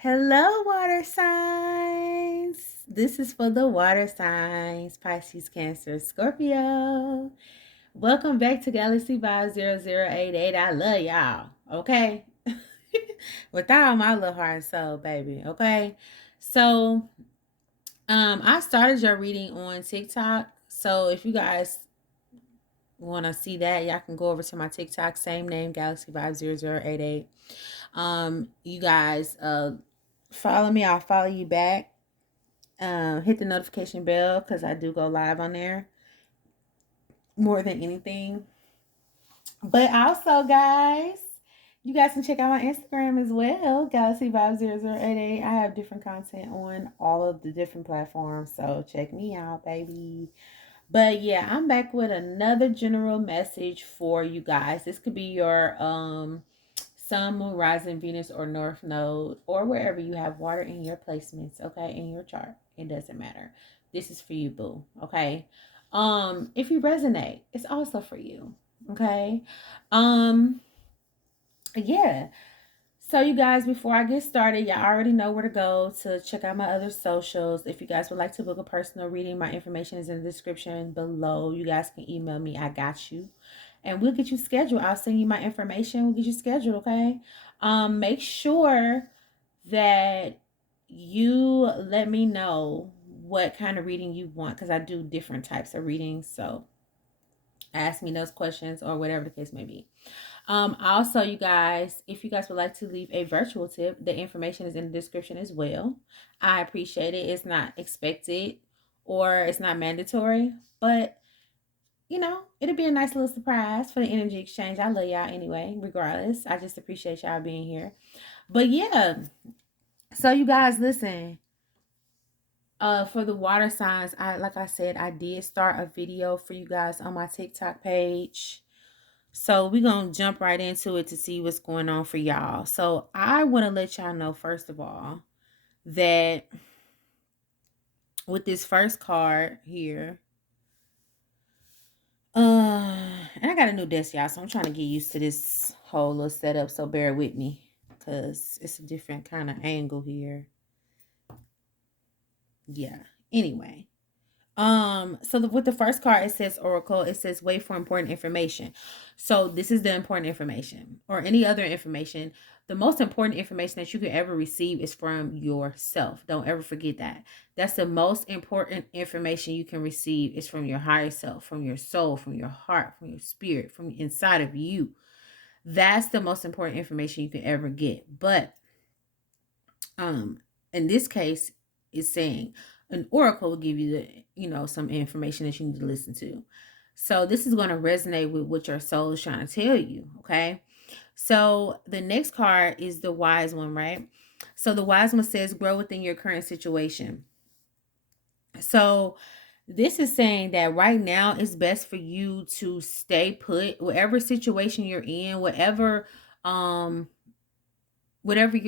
Hello, water signs. This is for the water signs, Pisces, Cancer, Scorpio. Welcome back to Galaxy Vibe 0088. I love y'all, okay? With all my little heart and soul, baby, okay? So, I started your reading on TikTok. So, if you guys want to see that, y'all can go over to my TikTok, same name, Galaxy Vibe 0088. You guys, follow me, I'll follow you back. Hit the notification bell because I do go live on there more than anything. But also, guys, you guys can check out my Instagram as well, Galaxy Vibe 0088. I have different content on all of the different platforms, so check me out, baby. But yeah, I'm back with another general message for you guys. This could be your Sun, Moon, Rising, Venus, or North Node, or wherever you have water in your placements, okay, in your chart. It doesn't matter. This is for you, boo. Okay. If you resonate, it's also for you. Okay. Um, yeah. So you guys, before I get started, y'all already know where to go to check out my other socials. If you guys would like to book a personal reading, my information is in the description below. You guys can email me. I got you. And we'll get you scheduled. I'll send you my information. We'll get you scheduled, okay? Make sure that you let me know what kind of reading you want because I do different types of readings. So ask me those questions or whatever the case may be. Also, you guys, if you guys would like to leave a virtual tip, the information is in the description as well. I appreciate it. It's not expected or it's not mandatory, but you know, it'll be a nice little surprise for the energy exchange. I love y'all anyway, regardless. I just appreciate y'all being here. But yeah, so you guys listen. For the water signs, like I said, I did start a video for you guys on my TikTok page. So we're going to jump right into it to see what's going on for y'all. So I want to let y'all know, first of all, that with this first card here, and I got a new desk, y'all, so I'm trying to get used to this whole little setup, so bear with me, because it's a different kind of angle here. Yeah, anyway. With the first card, it says Oracle. It says wait for important information. So this is the important information or any other information. The most important information that you could ever receive is from yourself. Don't ever forget that. That's the most important information you can receive is from your higher self, from your soul, from your heart, from your spirit, from inside of you. That's the most important information you can ever get. But in this case, it's saying an oracle will give you some information that you need to listen to. So this is going to resonate with what your soul is trying to tell you. Okay. So the next card is the wise one, right? So the wise one says grow within your current situation. So this is saying that right now it's best for you to stay put, whatever situation you're in, whatever you're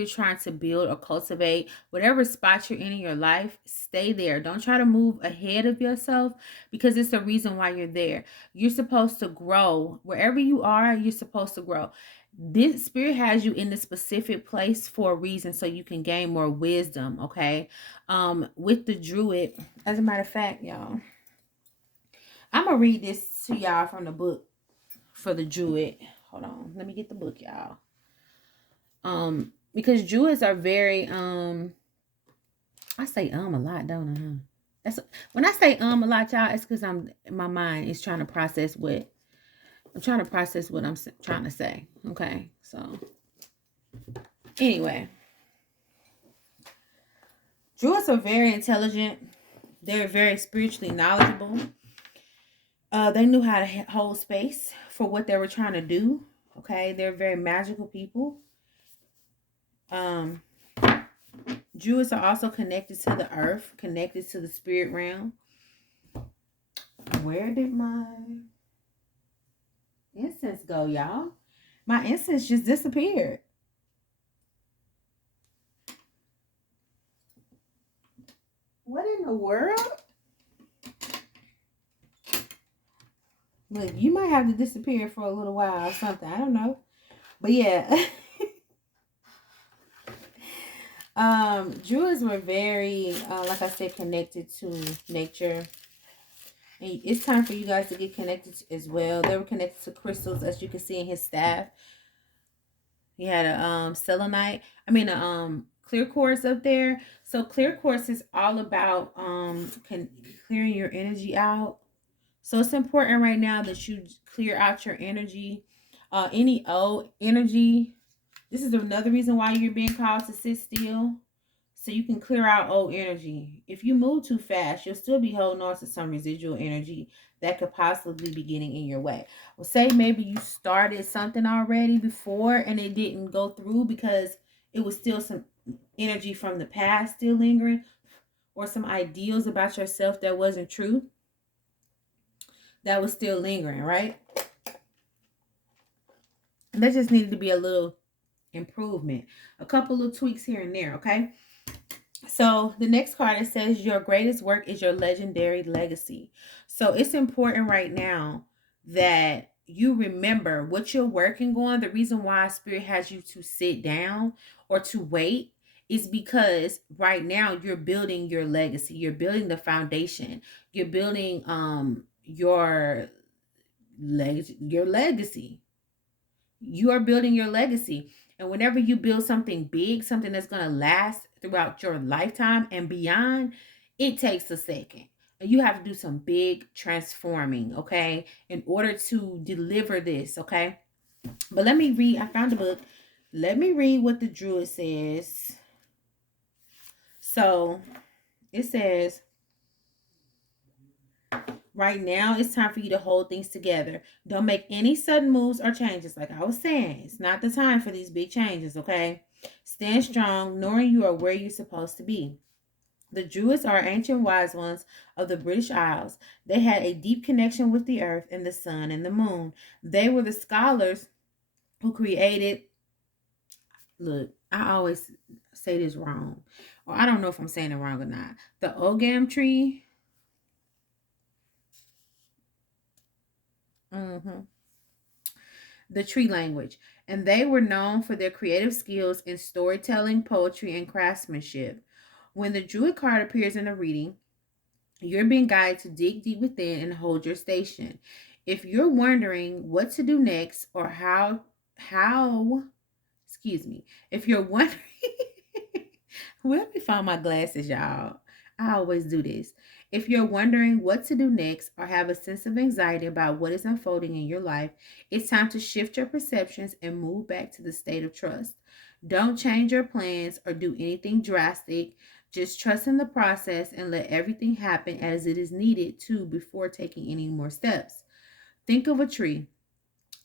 trying to build or cultivate, whatever spot you're in your life, stay there. Don't try to move ahead of yourself because it's the reason why you're there. You're supposed to grow. Wherever you are, you're supposed to grow. This spirit has you in the specific place for a reason so you can gain more wisdom, okay? With the druid, as a matter of fact, y'all, I'm going to read this to y'all from the book for the druid. Hold on. Let me get the book, y'all. Because Druids are very I say a lot, don't I? That's when I say a lot, y'all, it's because my mind is trying to process what I'm trying to say. Okay, so anyway, Druids are very intelligent. They're very spiritually knowledgeable. They knew how to hold space for what they were trying to do. Okay, they're very magical people. Druids are also connected to the earth, connected to the spirit realm. Where did my incense go, y'all? My incense just disappeared. What in the world? Look, you might have to disappear for a little while or something. I don't know. But yeah. Druids were very, like I said, connected to nature. And it's time for you guys to get connected as well. They were connected to crystals, as you can see in his staff. He had a selenite. I mean, a clear quartz up there. So clear quartz is all about clearing your energy out. So it's important right now that you clear out your energy, any old energy. This is another reason why you're being called to sit still, so you can clear out old energy. If you move too fast, you'll still be holding on to some residual energy that could possibly be getting in your way. Well, say maybe you started something already before and it didn't go through because it was still some energy from the past still lingering, or some ideals about yourself that wasn't true that was still lingering, right? And there just needed to be a little improvement, a couple of tweaks here and there, okay? So the next card, it says your greatest work is your legendary legacy. So it's important right now that you remember what you're working on. The reason why Spirit has you to sit down or to wait is because right now you're building your legacy. You're building the foundation. You're building your legacy. You are building your legacy. And whenever you build something big, something that's going to last throughout your lifetime and beyond, it takes a second. And you have to do some big transforming, okay, in order to deliver this, okay? But let me read. I found a book. Let me read what the Druid says. So it says, right now, it's time for you to hold things together. Don't make any sudden moves or changes. Like I was saying, it's not the time for these big changes, okay? Stand strong, knowing you are where you're supposed to be. The Druids are ancient wise ones of the British Isles. They had a deep connection with the earth and the sun and the moon. They were the scholars who created, look, I always say this wrong, or I don't know if I'm saying it wrong or not. The Ogam tree. The tree language, and they were known for their creative skills in storytelling, poetry, and craftsmanship. When the Druid card appears in a reading, you're being guided to dig deep within and hold your station. If you're wondering what to do next or excuse me, if you're wondering, well, let me find my glasses, y'all. I always do this. If you're wondering what to do next or have a sense of anxiety about what is unfolding in your life, it's time to shift your perceptions and move back to the state of trust. Don't change your plans or do anything drastic. Just trust in the process and let everything happen as it is needed to before taking any more steps. Think of a tree.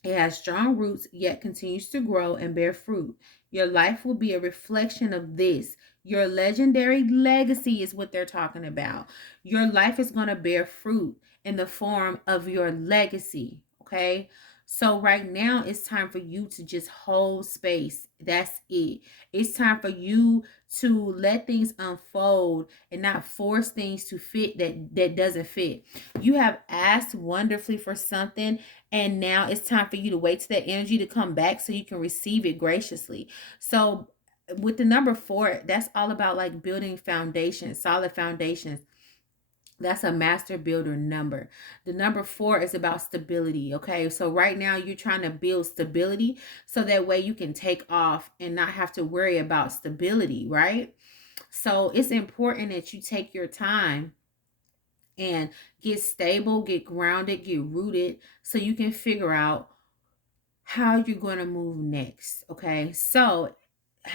It has strong roots, yet continues to grow and bear fruit. Your life will be a reflection of this. Your legendary legacy is what they're talking about. Your life is going to bear fruit in the form of your legacy. Okay. So, right now, it's time for you to just hold space. That's it. It's time for you to let things unfold and not force things to fit that doesn't fit. You have asked wonderfully for something, and now it's time for you to wait to that energy to come back so you can receive it graciously. So with the number 4, that's all about like building foundations, solid foundations. That's a master builder number. The number 4 is about stability. Okay. So right now you're trying to build stability so that way you can take off and not have to worry about stability. Right. So it's important that you take your time and get stable, get grounded, get rooted so you can figure out how you're going to move next. Okay. So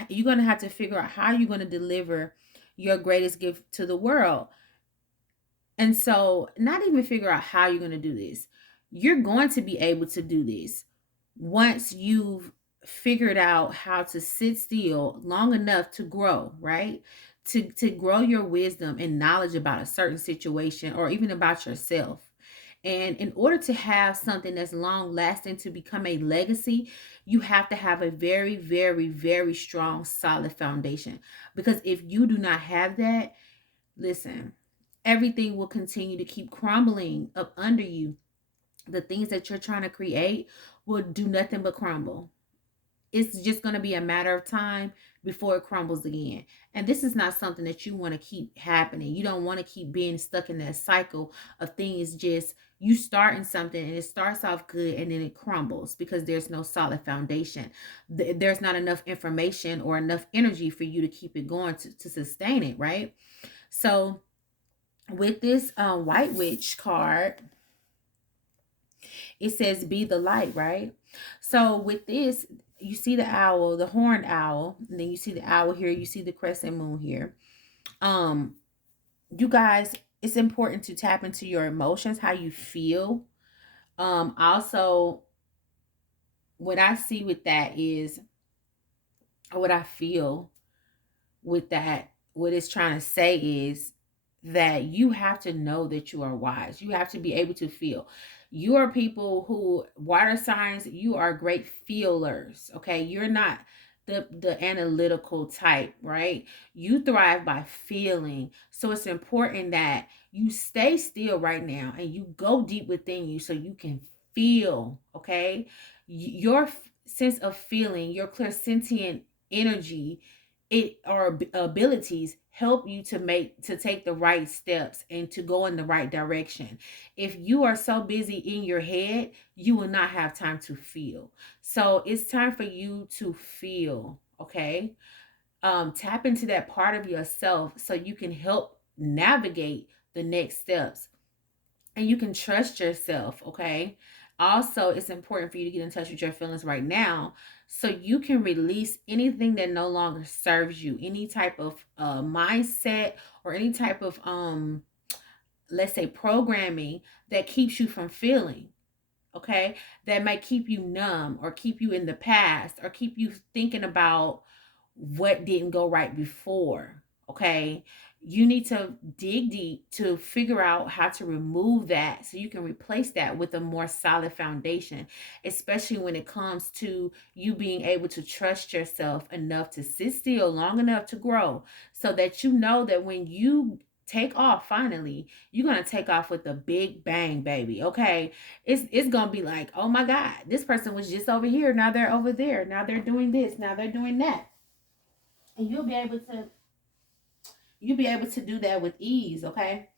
you're going to have to figure out how you're going to deliver your greatest gift to the world. And so, not even figure out how you're going to do this. You're going to be able to do this once you've figured out how to sit still long enough to grow, right? To grow your wisdom and knowledge about a certain situation or even about yourself. And in order to have something that's long lasting to become a legacy, you have to have a very, very, very strong, solid foundation. Because if you do not have that, listen, everything will continue to keep crumbling up under you. The things that you're trying to create will do nothing but crumble. It's just going to be a matter of time before it crumbles again. And this is not something that you want to keep happening. You don't want to keep being stuck in that cycle of things just you starting something and it starts off good and then it crumbles because there's no solid foundation. There's not enough information or enough energy for you to keep it going to sustain it, right? So with this White Witch card, it says be the light, right? So with this, you see the owl, the horned owl, and then you see the owl here, you see the crescent moon here. You guys, it's important to tap into your emotions, how you feel. Also, what I see with that is, or what I feel with that, what it's trying to say is that you have to know that you are wise. You have to be able to feel. You are people who, water signs, you are great feelers. Okay. You're not the analytical type, right? You thrive by feeling. So it's important that you stay still right now and you go deep within you so you can feel. Okay. Your sense of feeling, your clairsentient energy, it our abilities help you to take the right steps and to go in the right direction. If you are so busy in your head, you will not have time to feel. So it's time for you to feel. Okay. Tap into that part of yourself so you can help navigate the next steps and you can trust yourself. Okay. Also, it's important for you to get in touch with your feelings right now so you can release anything that no longer serves you, any type of mindset or any type of let's say programming that keeps you from feeling. Okay, that might keep you numb or keep you in the past or keep you thinking about what didn't go right before. Okay, you need to dig deep to figure out how to remove that so you can replace that with a more solid foundation, especially when it comes to you being able to trust yourself enough to sit still long enough to grow so that you know that when you take off finally, you're going to take off with a big bang, baby. Okay, it's going to be like, oh my god, this person was just over here, now they're over there, now they're doing this, now they're doing that, and you'll be able to do that with ease. Okay,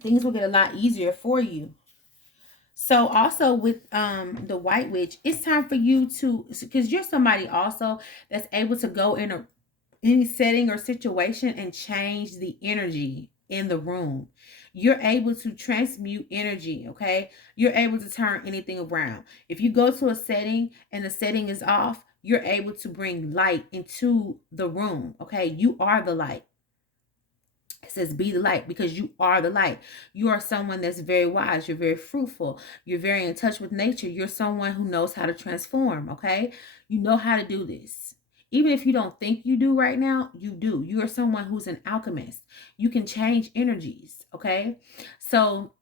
things will get a lot easier for you. So also with the White Witch, it's time for you to, because you're somebody also that's able to go in any setting or situation and change the energy in the room. You're able to transmute energy. Okay, you're able to turn anything around. If you go to a setting and the setting is off, you're able to bring light into the room. Okay, you are the light. It says be the light because you are the light. You are someone that's very wise. You're very fruitful. You're very in touch with nature. You're someone who knows how to transform. Okay, you know how to do this. Even if you don't think you do right now, you do. You are someone who's an alchemist. You can change energies. Okay, so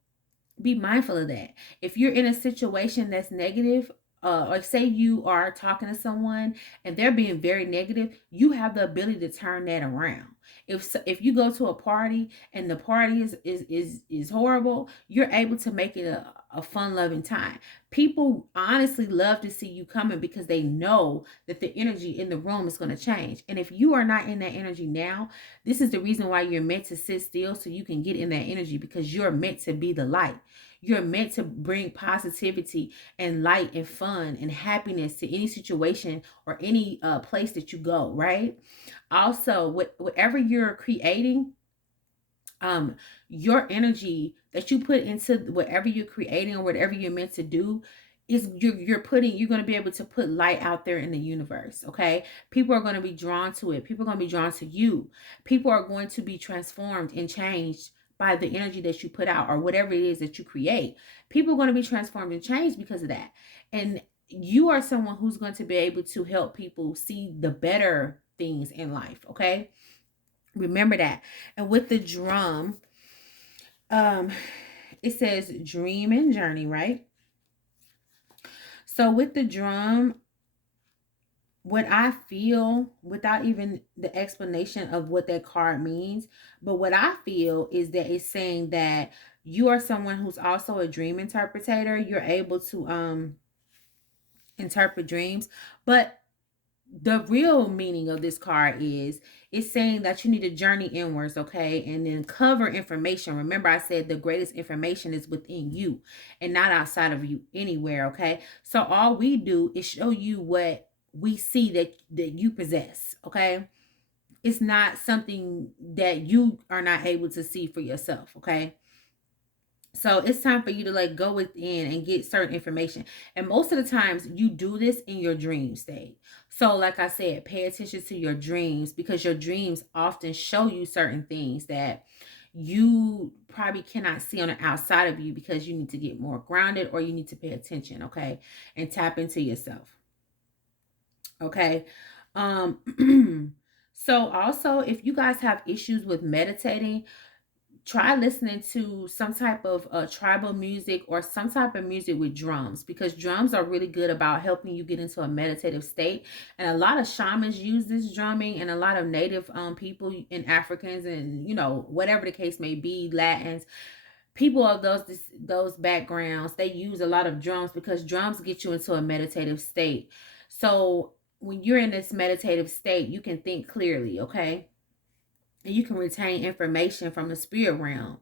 be mindful of that. If you're in a situation that's negative, like say you are talking to someone and they're being very negative, you have the ability to turn that around. If you go to a party and the party is horrible, you're able to make it a fun loving time. People honestly love to see you coming because they know that the energy in the room is going to change. And if you are not in that energy now, this is the reason why you're meant to sit still so you can get in that energy, because you're meant to be the light. You're meant to bring positivity and light and fun and happiness to any situation or any place that you go, right? Also, whatever you're creating, your energy that you put into whatever you're creating or whatever you're meant to do is you're going to be able to put light out there in the universe. Okay, people are going to be drawn to it. People are going to be drawn to you. People are going to be transformed and changed by the energy that you put out or whatever it is that you create. People are going to be transformed and changed because of that. And you are someone who's going to be able to help people see the better things in life. Okay, remember that. And with the drum, um it says dream and journey, right? So with the drum, what I feel, without even the explanation of what that card means, but what I feel is that it's saying that you are someone who's also a dream interpreter. You're able to interpret dreams, but the real meaning of this card is it's saying that you need to journey inwards, okay, and then cover information. Remember, I said the greatest information is within you and not outside of you anywhere, okay? So all we do is show you what we see that you possess, okay? It's not something that you are not able to see for yourself, okay? So it's time for you to like go within and get certain information. And most of the times you do this in your dream state. So like I said, pay attention to your dreams because your dreams often show you certain things that you probably cannot see on the outside of you because you need to get more grounded or you need to pay attention, okay? And tap into yourself. Okay? So also if you guys have issues with meditating, try listening to some type of tribal music or some type of music with drums because drums are really good about helping you get into a meditative state. And a lot of shamans use this drumming, and a lot of native people and Africans and whatever the case may be, Latins, people of those backgrounds, they use a lot of drums because drums get you into a meditative state. So when you're in this meditative state, you can think clearly, okay? And you can retain information from the spirit realm.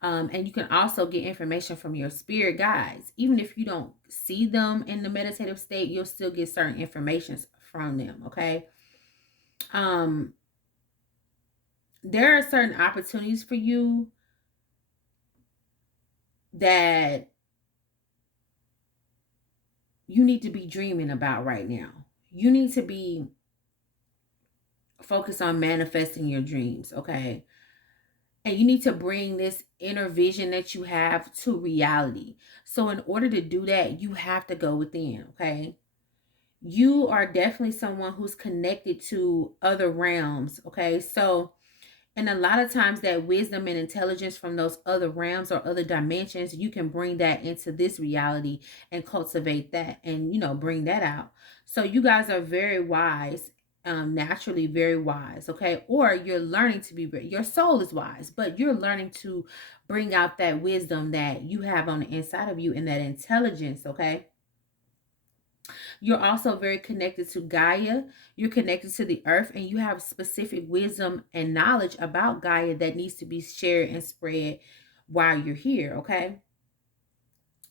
And you can also get information from your spirit guides. Even if you don't see them in the meditative state, you'll still get certain information from them, okay? Um, there are certain opportunities for you that you need to be dreaming about right now. You need to be focused on manifesting your dreams, okay? And you need to bring this inner vision that you have to reality. So in order to do that, you have to go within, okay? You are definitely someone who's connected to other realms, okay? So, and a lot of times that wisdom and intelligence from those other realms or other dimensions, you can bring that into this reality and cultivate that and, bring that out. So you guys are very wise, naturally very wise, okay? Or you're learning to be, your soul is wise, but you're learning to bring out that wisdom that you have on the inside of you and that intelligence, okay? You're also very connected to Gaia. You're connected to the earth, and you have specific wisdom and knowledge about Gaia that needs to be shared and spread while you're here, okay?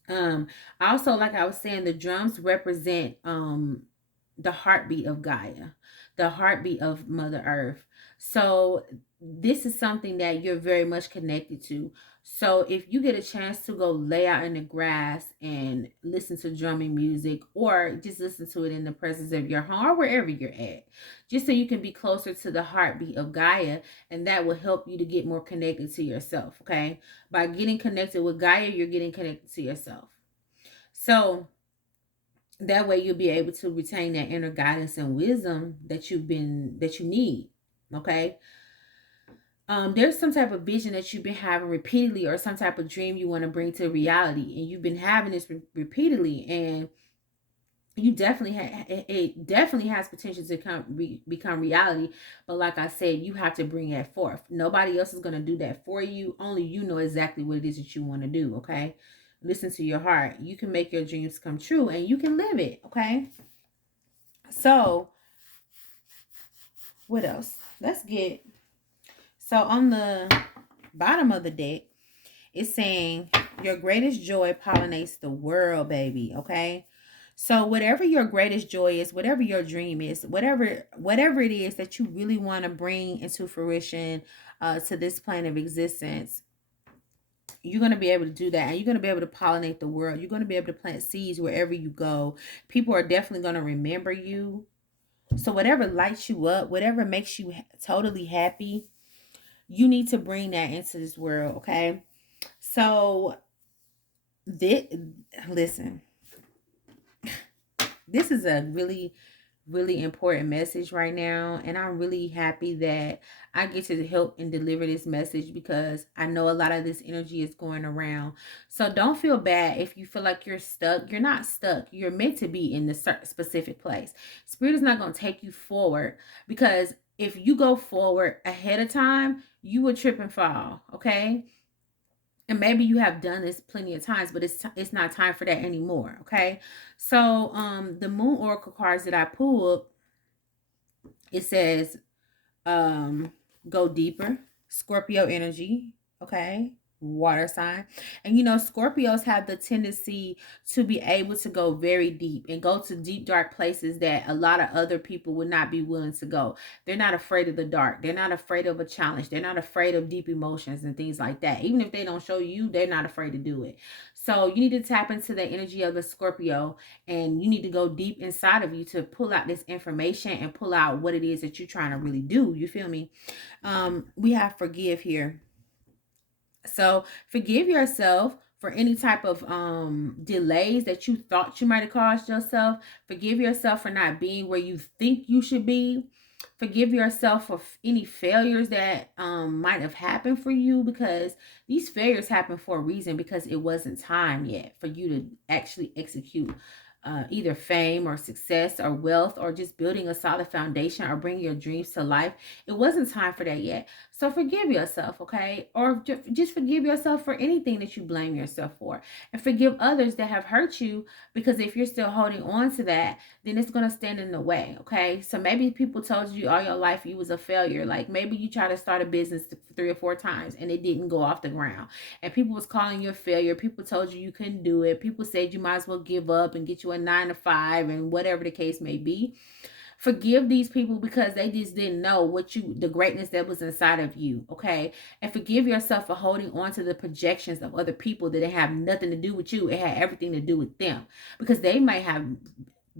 Um, Also, like I was saying, the drums represent the heartbeat of Gaia, the heartbeat of Mother Earth. So this is something that you're very much connected to. So if you get a chance to go lay out in the grass and listen to drumming music or just listen to it in the presence of your home or wherever you're at, just so you can be closer to the heartbeat of Gaia, and that will help you to get more connected to yourself, okay? By getting connected with Gaia, you're getting connected to yourself. So that way you'll be able to retain that inner guidance and wisdom that you need, okay? There's some type of vision that you've been having repeatedly or some type of dream you want to bring to reality, and you've been having this repeatedly, and you definitely it definitely has potential to become reality. But like I said, you have to bring that forth. Nobody else is going to do that for you. Only you know exactly what it is that you want to do, okay? Listen to your heart. You can make your dreams come true and you can live it, okay? So what else? Let's get, so on the bottom of the deck, it's saying your greatest joy pollinates the world, baby, okay? So whatever your greatest joy is, whatever your dream is, whatever it is that you really want to bring into fruition to this plane of existence, you're going to be able to do that, and you're going to be able to pollinate the world. You're going to be able to plant seeds wherever you go. People are definitely going to remember you. So whatever lights you up, whatever makes you totally happy, you need to bring that into this world, okay? So this, listen, this is a really important message right now, and I'm really happy that I get to help and deliver this message because I know a lot of this energy is going around. So don't feel bad if you feel like you're stuck. You're not stuck. You're meant to be in this specific place. Spirit is not going to take you forward, because if you go forward ahead of time, you will trip and fall, okay? And maybe you have done this plenty of times, but it's not time for that anymore, okay? So the moon oracle cards that I pulled, It says, go deeper. Scorpio energy. Okay. Water sign. And you know, Scorpios have the tendency to be able to go very deep and go to deep, dark places that a lot of other people would not be willing to go. They're not afraid of the dark. They're not afraid of a challenge. They're not afraid of deep emotions and things like that. Even if they don't show you, they're not afraid to do it. So you need to tap into the energy of the Scorpio, and you need to go deep inside of you to pull out this information and pull out what it is that you're trying to really do. You feel me? We have forgive here. So forgive yourself for any type of delays that you thought you might have caused yourself. Forgive yourself for not being where you think you should be. Forgive yourself for any failures that might have happened for you, because these failures happen for a reason, because it wasn't time yet for you to actually execute either fame or success or wealth or just building a solid foundation or bringing your dreams to life. It wasn't time for that yet. So forgive yourself, okay? Or just forgive yourself for anything that you blame yourself for. And forgive others that have hurt you, because if you're still holding on to that, then it's going to stand in the way, okay? So maybe people told you all your life you was a failure. Like maybe you tried to start a business 3 or 4 times and it didn't go off the ground. And people was calling you a failure. People told you you couldn't do it. People said you might as well give up and get you a 9 to 5 and whatever the case may be. Forgive these people because they just didn't know the greatness that was inside of you, okay? And forgive yourself for holding on to the projections of other people that have nothing to do with you. It had everything to do with them, because they might have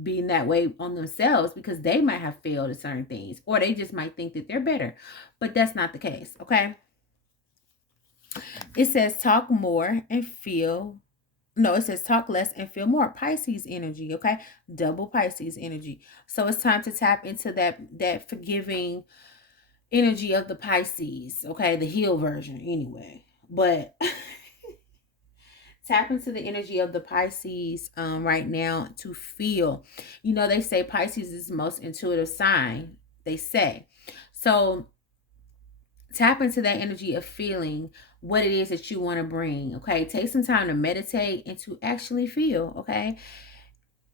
been that way on themselves, because they might have failed at certain things, or they just might think that they're better, but that's not the case, okay? It says talk more and feel no, it says talk less and feel more. Pisces energy, okay? Double Pisces energy. So it's time to tap into that forgiving energy of the Pisces, okay? The heal version anyway. But tap into the energy of the Pisces right now to feel. You know, they say Pisces is the most intuitive sign, they say. So tap into that energy of feeling what it is that you want to bring, okay? Take some time to meditate and to actually feel, okay?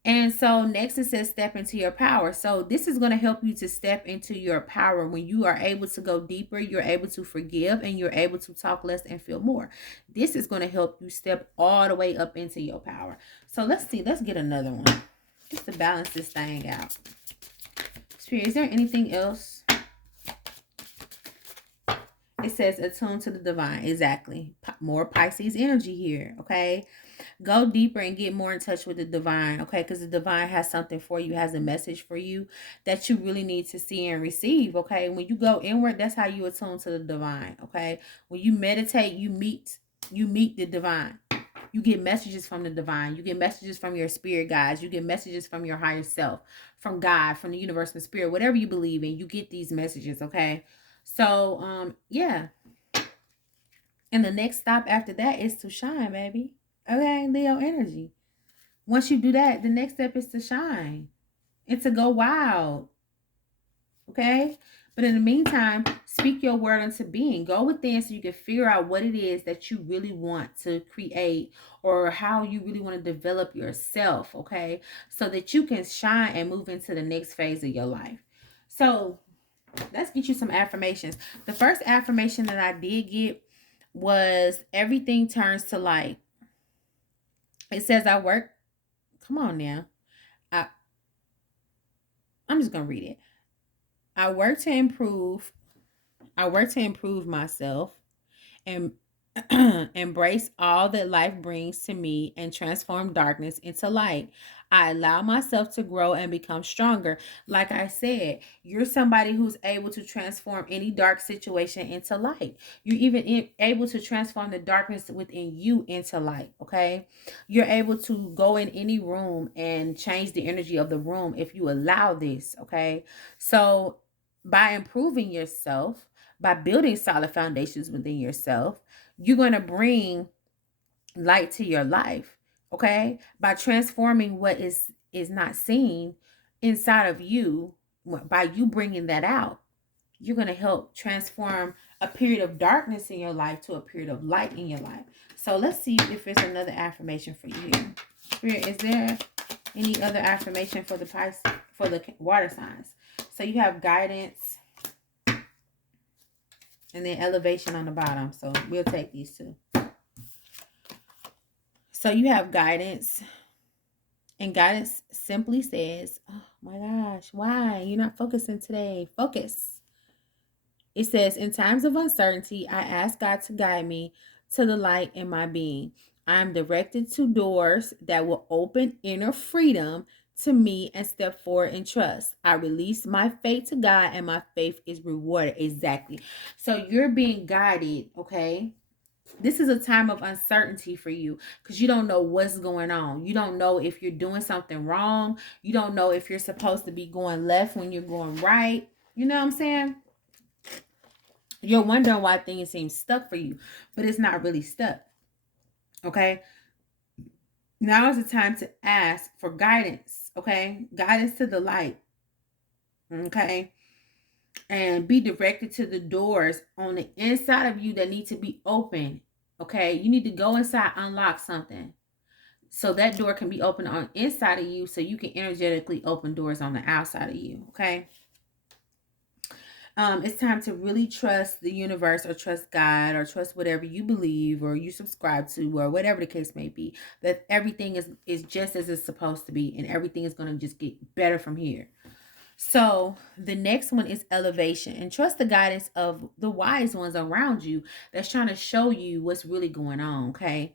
And so next it says step into your power. So this is going to help you to step into your power. When you are able to go deeper, you're able to forgive, and you're able to talk less and feel more. This is going to help you step all the way up into your power. So let's see. Let's get another one just to balance this thing out. Spirit, is there anything else? It says attune to the divine. Exactly. More Pisces energy here, okay? Go deeper and get more in touch with the divine, okay? Because the divine has something for you, has a message for you that you really need to see and receive, okay? When you go inward, that's how you attune to the divine, okay? When you meditate, you meet the divine. You get messages from the divine. You get messages from your spirit guides. You get messages from your higher self, from God, from the universe and spirit, whatever you believe in. You get these messages, okay? So, yeah. And the next stop after that is to shine, baby. Okay, Leo energy. Once you do that, the next step is to shine and to go wild. Okay? But in the meantime, speak your word into being. Go within so you can figure out what it is that you really want to create, or how you really want to develop yourself, okay? So that you can shine and move into the next phase of your life. So let's get you some affirmations. The first affirmation that I did get was everything turns to light. It says I work. Come on now. I'm just going to read it. I work to improve myself and embrace all that life brings to me and transform darkness into light. I allow myself to grow and become stronger. Like I said, you're somebody who's able to transform any dark situation into light. You're even able to transform the darkness within you into light, okay? You're able to go in any room and change the energy of the room if you allow this, okay? So by improving yourself, by building solid foundations within yourself, you're going to bring light to your life, okay? By transforming what is not seen inside of you, by you bringing that out, you're going to help transform a period of darkness in your life to a period of light in your life. So let's see if there's another affirmation for you here. Spirit, is there any other affirmation for the water signs? So you have guidance and then elevation on the bottom. So we'll take these two. So you have guidance. And guidance simply says, oh my gosh, why? You're not focusing today. Focus. It says, in times of uncertainty, I ask God to guide me to the light in my being. I am directed to doors that will open inner freedom to me and step forward in trust. I release my faith to God and my faith is rewarded. Exactly. So you're being guided, okay? This is a time of uncertainty for you because you don't know what's going on. You don't know if you're doing something wrong. You don't know if you're supposed to be going left when you're going right. You know what I'm saying? You're wondering why things seem stuck for you, but it's not really stuck. Okay? Now is the time to ask for guidance. Okay? Guidance to the light. Okay? And be directed to the doors on the inside of you that need to be open. Okay? You need to go inside, unlock something. So that door can be open on inside of you so you can energetically open doors on the outside of you. Okay? It's time to really trust the universe or trust God or trust whatever you believe or you subscribe to or whatever the case may be, that everything is just as it's supposed to be and everything is going to just get better from here. So the next one is elevation, and trust the guidance of the wise ones around you that's trying to show you what's really going on. Okay?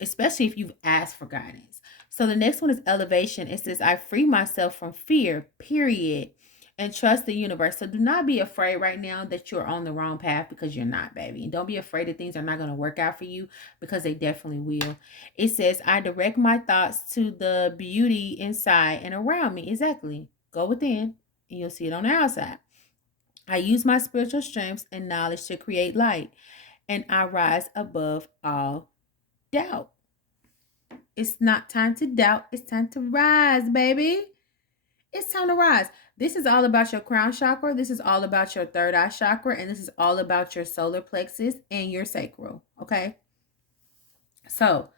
Especially if you've asked for guidance. So the next one is elevation. It says, I free myself from fear, period, and trust the universe. So do not be afraid right now that you're on the wrong path, because you're not, baby. And don't be afraid that things are not going to work out for you, because they definitely will. It says, I direct my thoughts to the beauty inside and around me. Exactly. Go within and you'll see it on the outside. I use my spiritual strengths and knowledge to create light, and I rise above all doubt. It's not time to doubt. It's time to rise, baby. It's time to rise. This is all about your crown chakra. This is all about your third eye chakra. And this is all about your solar plexus and your sacral. Okay. So,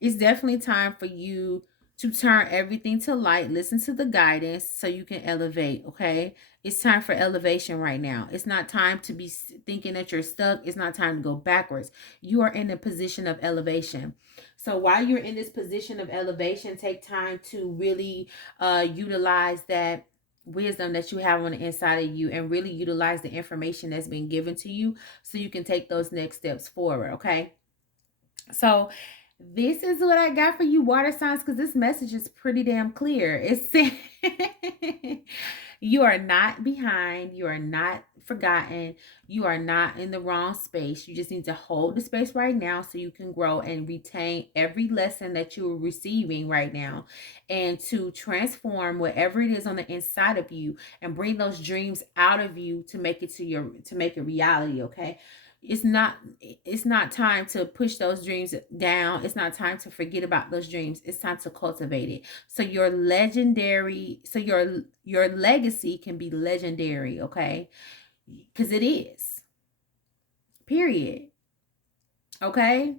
it's definitely time for you to turn everything to light. Listen to the guidance so you can elevate. Okay. It's time for elevation right now. It's not time to be thinking that you're stuck. It's not time to go backwards. You are in a position of elevation. So while you're in this position of elevation, take time to really utilize that wisdom that you have on the inside of you and really utilize the information that's been given to you so you can take those next steps forward. Okay. So this is what I got for you, water signs, because this message is pretty damn clear. It's you are not behind. You are not forgotten. You are not in the wrong space. You just need to hold the space right now so you can grow and retain every lesson that you are receiving right now, and to transform whatever it is on the inside of you and bring those dreams out of you to make it to make it reality. Okay. It's not time to push those dreams down. It's not time to forget about those dreams. It's time to cultivate it. So your legacy can be legendary, okay? Because it is. Period. Okay?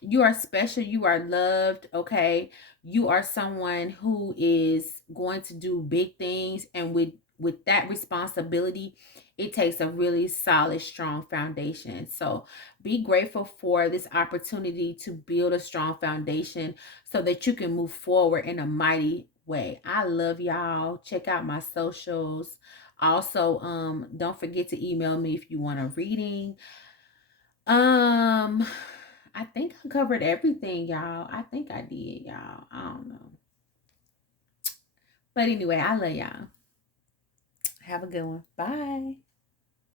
You are special. You are loved, okay? You are someone who is going to do big things, and with that responsibility, it takes a really solid, strong foundation. So be grateful for this opportunity to build a strong foundation so that you can move forward in a mighty way. I love y'all. Check out my socials. Also, don't forget to email me if you want a reading. I think I covered everything, y'all. I think I did, y'all. I don't know. But anyway, I love y'all. Have a good one. Bye.